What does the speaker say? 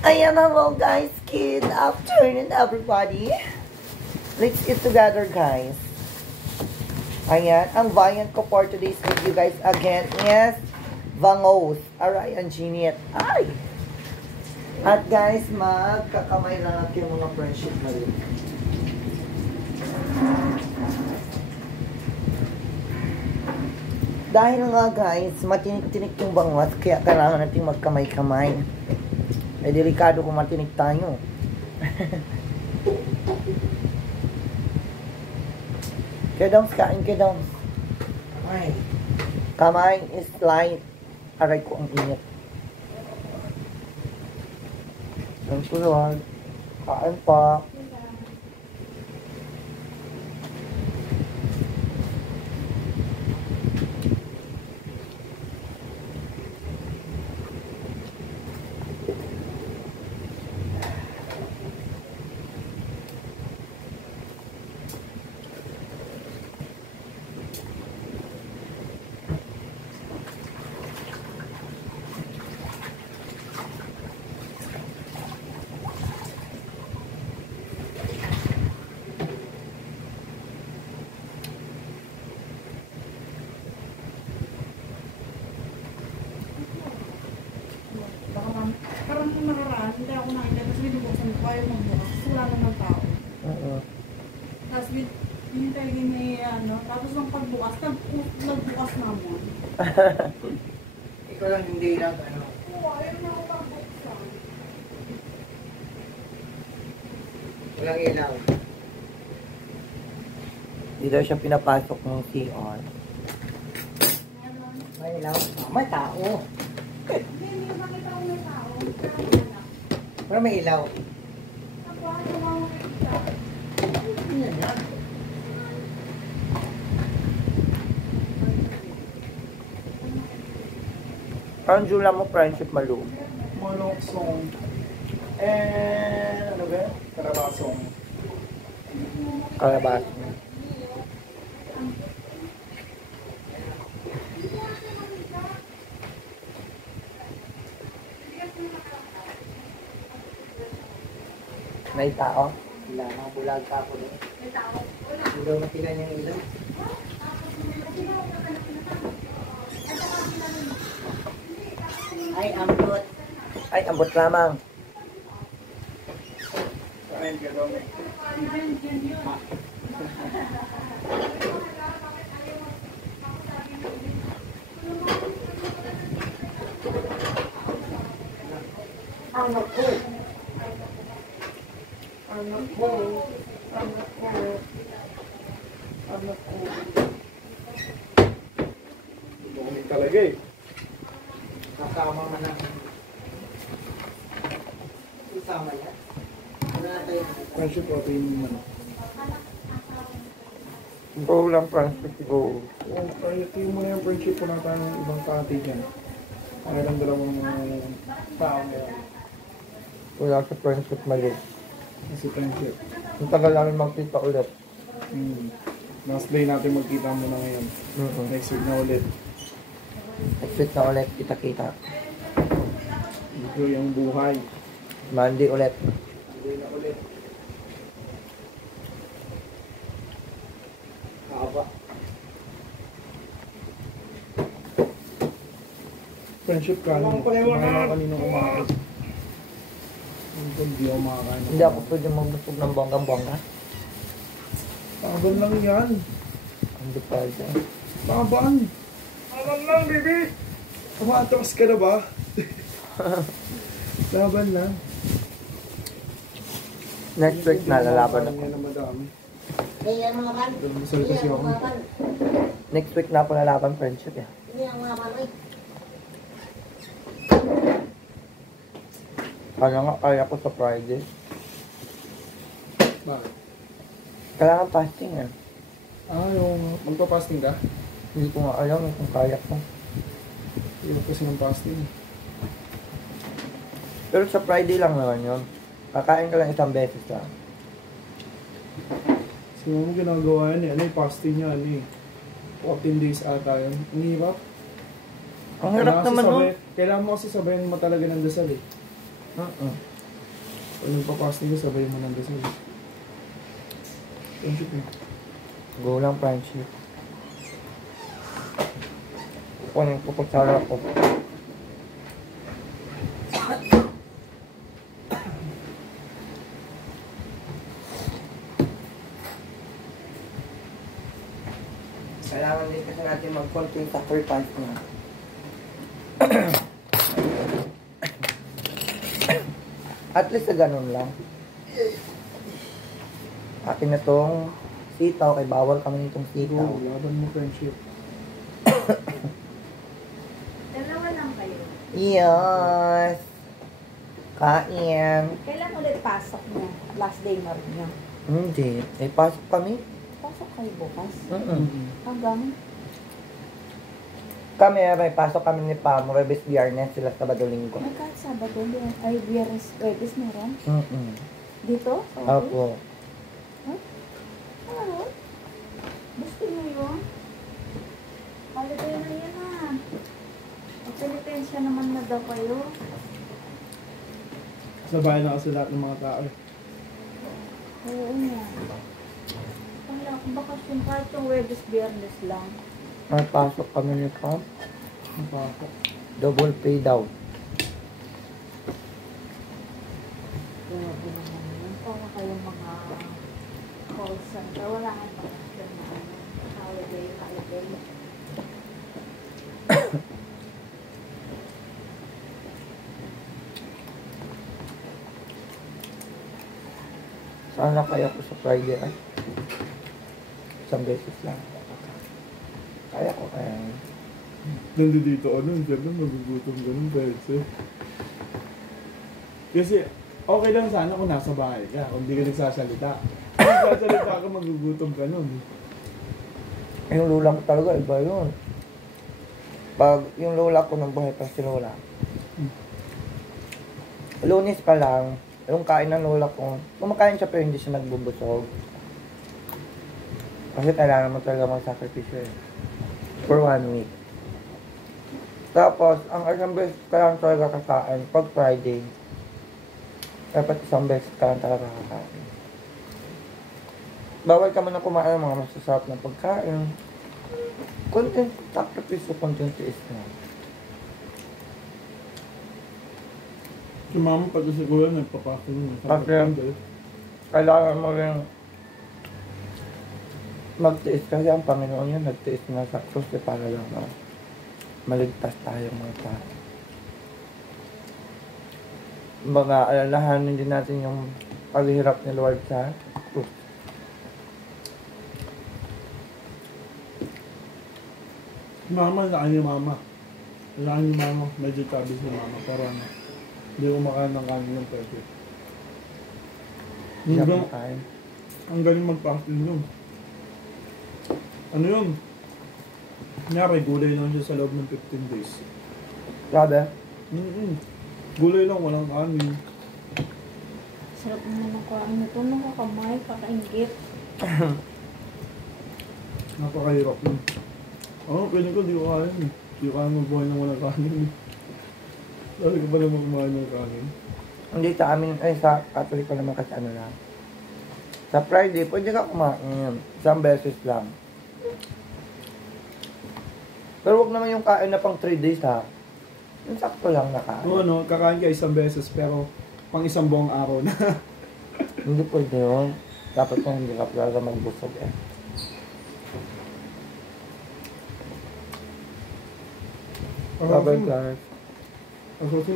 Ayan, hello guys, good afternoon everybody. Let's eat together guys. Ayan, ang variant ko for today's video guys again is Vangos. Aray, ang ginit. Ay! At guys, magkakamay lang natin yung mga friendship na rin. Dahil nga guys, matinik-tinik yung bangos, kaya kailangan natin magkamay-kamay. Eh, delikado kung matinik tayo. Kedongs, kain kedongs. Ay. Kamay is light. Aray ko ang init. Ang kulog. Kain pa. Parang nung nakaraan, hindi ako nakita kasi binubuksan ko ayaw magbukas. Kasi wala naman tao. Tapos yun talaga may ano, tapos nung pagbukas, nagbukas naman. Ikaw lang hindi lang ano. Oo, ayaw na ako pagbuksan. Walang ilaw. Hindi daw siya pinapasok ng CR. May ilaw? May tao. Hindi makita ko may tao. Pero may ilaw. Ako, ano mga makita. Yan yan. Parang jula mo friendship malu. Moloksong. Ano ba? Karabasong. Kalabas. May tao. Wala nang bulag ka po doon. Hindi daw matigan yung ilaw. Ay, ambot. Ay, ambot lamang. Kain ka daw. Anak ko. Anak ko. Anak ko. Anak ko. Bumalik talaga eh. Kasama man lang. Isama yan. Ano na tayo? Friendship protein naman. Go lang friendship, go. Ito yung muna yung friendship po na tayong ibang kati dyan. Ang ilang dalawang tao na yan. Wala sa friendship malu. Kasi friendship. Ang tagal namin magkita ulit. Last day natin magkita muna ngayon. Next week na ulit. Next week na ulit, kita-kita. Ito yung buhay. Monday ulit. Monday na ulit. Haba. Friendship ka. Mga kanino kumakit. Hindi ako makakain. Hindi ako pwede magbusog ng bonggang-bongga. Taban lang yan. Hindi pwede. Taban! Taban lang, baby! Kumatos ka na ba? Taban lang. Next week na lalaban ako. Yan ang madami. Kaya ano naman? Masal kasi ako. Next week na ako lalaban friendship eh. Hindi ang mga malay. Kaya nga kaya ko sa Friday. Bakit? Kailangan fasting eh. Yung magpa-fasting ka? Hindi ko nga alam kung kaya ko. Hirap kasi ng fasting. Pero sa Friday lang naman yun. Kakain ka lang isang beses lang. Sino mo ginagawa yan eh? Ano yung fasting niya? Ano eh? 14 days ata yun. Ang hirap. Ang hirap naman nun. Kailangan mo kasi sabayan mo talaga ng dasal eh. Pag nagpa-fasting ka, sabay mo ng dasal. Friendship eh. Go lang, friendship. Kunin ko kutsara ko. Kailangan din kasi natin mag-control sacrifice na. At least sa ganun lang. Akin na tong sitaw, kay bawal kami nitong sitaw. Go, laban mo friendship. Dalawa lang kayo. Yes! Kain! Kailan ulit pasok niya? Last day na rin niya. Hindi. May pasok kami. Pasok kayo bukas? Mm-hmm. Kami, may pasok kami ni Pam. Rebes Biyernes sila Sabado Linggo. Ay, kahit Sabado, ay Biyernes, Webes meron? Dito? Opo. Ano? Gusto niyo yun? Holiday na yan ah. Magpilipensya naman na daw kayo. Sa bahay na kasi lahat ng mga tao eh. Oo nga. Wala akong bakasyon kahit yung Webes Biyernes lang. May pasok kami ni Pam. Ang pasok. Double pay daw. Grabe naman yun. Para kayong mga call center. Wala kang bakasyon na ano. Holiday. Saan na kaya ko sa Friday ay? Isang beses lang. Kaya ko kaya. Nandito ano, dyan lang magugutom ganun pwede. Kasi okay lang sana kung nasa bahay ka, kung di ka nagsasalita. Kung nagsasalita ka, magugutom ka nun. Yung lula ko talaga, iba yun. Pag yung lola ko ng buhay pa si lola. Lunes pa lang, yung kain ng lola ko, kumakain siya pero hindi siya nagbubusog. Kasi kailangan mo talaga mag-sakripisyo eh. For 1 week. Tapos, ang isang beses ka lang talaga kakain pag Friday. Dapat isang beses ka lang talaga kakain. Bawal ka man na kumain ng mga masasarap na pagkain. Content, sakripisyo, content is na. Si mama pati si kuya nagpapasok nun. Kasi, kailangan mo rin magtiis kasi ang Panginoon yun, nagtiis na sa krus para lang na maligtas tayo mga tao. Mga alalahanin din natin yung paghihirap ni Lord sa krus. Si mama, saan yung mama? Saan yung mama? Medyo tabi si mama. Pero ano, hindi ko makain ng kanin ng pwede. Hindi ako makain. Ang galing mag-fasting yun. Ano yun? Kunyari, gulay lang siya sa loob ng 15 days. Grabe. Gulay lang, walang kanin. Sarap naman ang kuhaan nito. Nung kakamay, kakaingit. Napakahirap yun. Oo, pwede ko, di ko kaya yun. Di ko kaya magbuhay ng walang kanin. Sabi ko pala magkumain ng kanin. Hindi sa amin, ay sa Catholic ko naman kasi ano lang. Sa Friday, pwede ka kumain. Isang beses lang. Pero wag naman yung kain na pang 3 days ha. Yung sakto lang na kain. Oo, ano, kakain ka isang beses, pero pang isang buong araw na. Hindi pwede yun. Dapat kung hindi ka talaga magbusog eh. Bye-bye guys. Ang susi